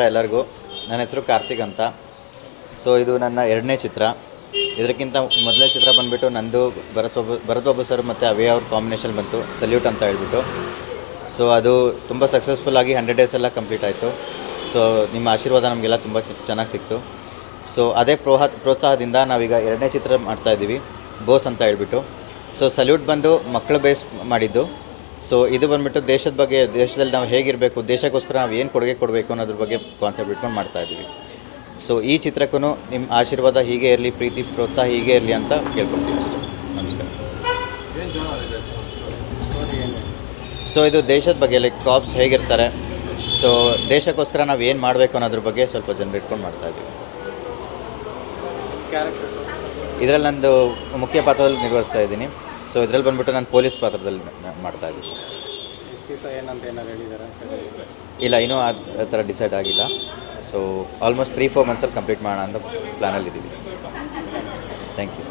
ನಮಸ್ಕಾರ ಎಲ್ಲರಿಗೂ. ನನ್ನ ಹೆಸರು ಕಾರ್ತಿಕ್ ಅಂತ. ಸೊ ಇದು ನನ್ನ ಎರಡನೇ ಚಿತ್ರ. ಇದಕ್ಕಿಂತ ಮೊದಲನೇ ಚಿತ್ರ ಬಂದುಬಿಟ್ಟು ನಂದು ಭರತ್ ಬಾಬು ಸರ್ ಮತ್ತು ಅವೇ ಅವ್ರ ಕಾಂಬಿನೇಷನ್ ಬಂತು, ಸಲ್ಯೂಟ್ ಅಂತ ಹೇಳ್ಬಿಟ್ಟು. ಸೊ ಅದು ತುಂಬ ಸಕ್ಸಸ್ಫುಲ್ಲಾಗಿ 100 ಡೇಸ್ ಎಲ್ಲ ಕಂಪ್ಲೀಟ್ ಆಯಿತು. ಸೊ ನಿಮ್ಮ ಆಶೀರ್ವಾದ ನಮಗೆಲ್ಲ ತುಂಬ ಚೆನ್ನಾಗಿ ಸಿಕ್ತು. ಸೊ ಅದೇ ಪ್ರೋತ್ಸಾಹದಿಂದ ನಾವೀಗ ಎರಡನೇ ಚಿತ್ರ ಮಾಡ್ತಾಯಿದ್ದೀವಿ, ಬೋಸ್ ಅಂತ ಹೇಳ್ಬಿಟ್ಟು. ಸೊ ಸಲ್ಯೂಟ್ ಬಂದು ಮಕ್ಕಳು ಬೇಸ್ ಮಾಡಿದ್ದು. ಸೊ ಇದು ಬಂದುಬಿಟ್ಟು ದೇಶದ ಬಗ್ಗೆ, ದೇಶದಲ್ಲಿ ನಾವು ಹೇಗಿರಬೇಕು, ದೇಶಕ್ಕೋಸ್ಕರ ನಾವು ಏನು ಕೊಡುಗೆ ಕೊಡಬೇಕು ಅನ್ನೋದ್ರ ಬಗ್ಗೆ ಕಾನ್ಸೆಪ್ಟ್ ಇಟ್ಕೊಂಡು ಮಾಡ್ತಾಯಿದ್ದೀವಿ. ಸೊ ಈ ಚಿತ್ರಕ್ಕೂ ನಿಮ್ಮ ಆಶೀರ್ವಾದ ಹೀಗೆ ಇರಲಿ, ಪ್ರೀತಿ ಪ್ರೋತ್ಸಾಹ ಹೀಗೆ ಇರಲಿ ಅಂತ ಕೇಳ್ಕೊಳ್ತೀವಿ ಅಷ್ಟೇ. ನಮಸ್ಕಾರ. ಸೊ ಇದು ದೇಶದ ಬಗ್ಗೆ, ಲೈಕ್ ಕಾಪ್ಸ್ ಹೇಗಿರ್ತಾರೆ, ಸೊ ದೇಶಕ್ಕೋಸ್ಕರ ನಾವು ಏನು ಮಾಡಬೇಕು ಅನ್ನೋದ್ರ ಬಗ್ಗೆ ಸ್ವಲ್ಪ ಜನರು ಇಟ್ಕೊಂಡು ಮಾಡ್ತಾಯಿದ್ದೀವಿ. ಇದರಲ್ಲಿ ನಂದು ಮುಖ್ಯ ಪಾತ್ರದಲ್ಲಿ ನಿರ್ವಹಿಸ್ತಾ ಇದ್ದೀನಿ. ಸೊ ಇದರಲ್ಲಿ ಬಂದುಬಿಟ್ಟು ನಾನು ಪೊಲೀಸ್ ಪಾತ್ರದಲ್ಲಿ ಮಾಡ್ತಾಯಿದ್ದೀನಿ. ಇಲ್ಲ, ಇನ್ನೂ ಆ ಥರ ಡಿಸೈಡ್ ಆಗಿಲ್ಲ. ಸೊ ಆಲ್ಮೋಸ್ಟ್ 3-4 ಮಂತ್ಸಲ್ಲಿ ಕಂಪ್ಲೀಟ್ ಮಾಡೋಣ ಅಂತ ಪ್ಲ್ಯಾನಲ್ಲಿದ್ದೀವಿ. Thank you.